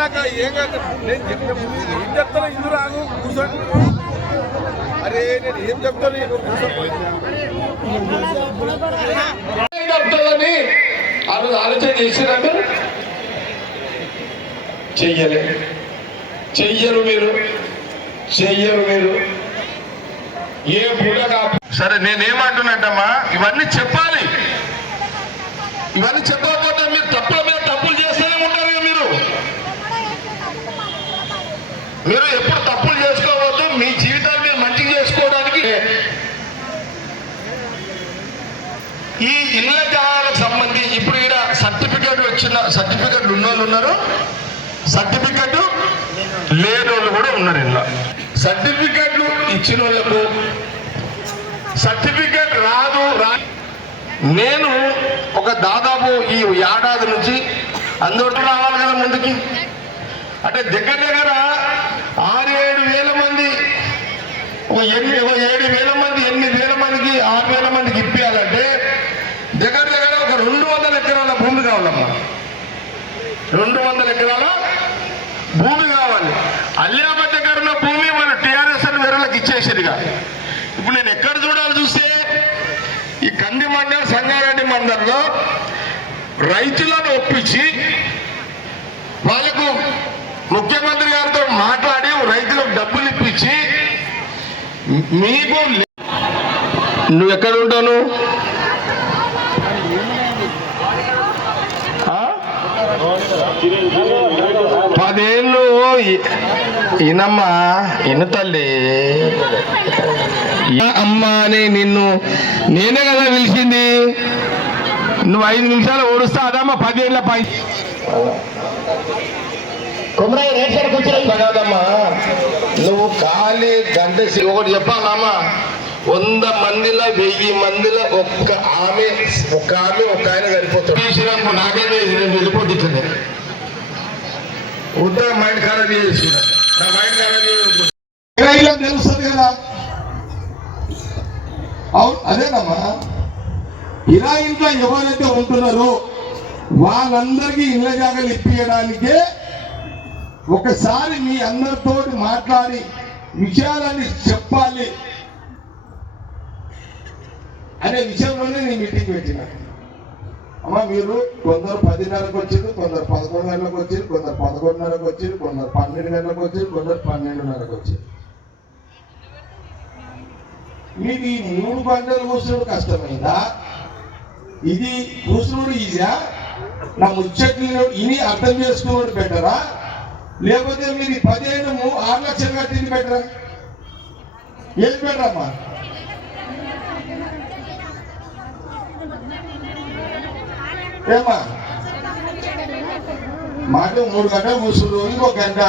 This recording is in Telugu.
నాకు ఏం కాదు, నేను ఏం చెప్తాను ఇందులో రాగు కూర్చోండి. అరే నేను ఏం చెప్తాను చెప్తానని ఆలోచన చేసిరా మీరు? చెయ్యలే, చెయ్యరు మీరు, చెయ్యరు మీరు. ఏ పూట సరే నేనేమంటున్నట్టమ్మా, ఇవన్నీ చెప్పాలి. ఇవన్నీ చెప్పకపోతే మీరు తప్పుల మీద తప్పులు చేస్తూనే ఉంటారు. మీరు ఎప్పుడు తప్పులు చేసుకోవద్దు. మీ జీవితాలు మీరు మంచిగా చేసుకోవడానికి ఈ ఇళ్ల జాగాలకు సంబంధించి ఇప్పుడు ఇక్కడ సర్టిఫికెట్ వచ్చిన సర్టిఫికెట్లు ఉన్నోళ్ళు ఉన్నారు, సర్టిఫికెట్ లేని వాళ్ళు కూడా ఉన్నారు. ఇలా సర్టిఫికెట్లు ఇచ్చిన వాళ్ళకు సర్టిఫికెట్ రాదు. నేను ఒక దాదాపు ఈ ఏడాది నుంచి అందరూ రావాలి కదా ముందుకి, అంటే దగ్గర దగ్గర 6-7 వేల మంది, ఒక 7,000 మంది 8,000 మందికి 6,000 మందికి ఇప్పించాలంటే దగ్గర దగ్గర ఒక 200 ఎకరాల భూమి కావాలమ్మా. 200 ఎకరాల భూమి కావాలి. అల్లాబాద్ దగ్గర ఉన్న భూమి మన టీఆర్ఎస్ అని వేరేలకు ఇచ్చేసేదిగా. ఇప్పుడు నేను ఎక్కడ చూడాలి చూస్తే ఈ కంది మండలం సంగారెడ్డి మండలంలో రైతులను ఒప్పించి వాళ్ళకు ముఖ్యమంత్రి గారితో మాట్లాడి రైతులకు డబ్బులు ఇప్పించి, మీకు నువ్వు ఎక్కడ ఉంటాను, పదేళ్ళు ఇనమ్మా, ఇను తల్లి అమ్మా అని నిన్ను నేనే కదా పిలిచింది. నువ్వు 5 నిమిషాలు ఓడుస్తా అదమ్మా 10 ఏళ్ళ పై కదమ్మా. నువ్వు ఖాళీ గంట ఒకటి చెప్పాలమ్మా, 100 మందిలో 1000 మందిలో ఒక్క ఆమె ఒక ఆయన సరిపోతాడు. నాకే వెళ్ళిపోతుంది. ఉత్తర మైండ్ ఖరాబ్ చేసుకున్నా, నా మైండ్ ఖరాబ్ చేసుకుంటా తెలుస్తుంది కదా. అవును అదేనమ్మా. ఇలా ఇంట్లో ఎవరైతే ఉంటున్నారో వాళ్ళందరికీ ఇళ్ళ జాగాలు ఇప్పించడానికే ఒకసారి మీ అందరితో మాట్లాడి విషయాలని చెప్పాలి అనే విషయంలోనే నేను మీటింగ్ పెట్టిన. అమ్మా మీరు కొందరు 10:30కు వచ్చారు, కొందరు 11 గంటలకు వచ్చారు, కొందరు 11:30కు వచ్చారు, కొందరు 12 గంటలకు వచ్చారు, కొందరు 12:30కు వచ్చారు. మీకు ఈ 3 గంటలు కూర్చున్నాడు కష్టమైందా? ఇది కూర్చున్నాడు ఈజీయా? నా ముచ్చట్లు ఇని అర్థం చేసుకున్నాడు బెటరా? లేకపోతే మీరు 6 లక్షలు కట్టింది బెటరా? ఏది బెటర్ అమ్మా? ఏమా మాకు 3 గంటలు కూర్చున్నాడు, ఇంకో గంట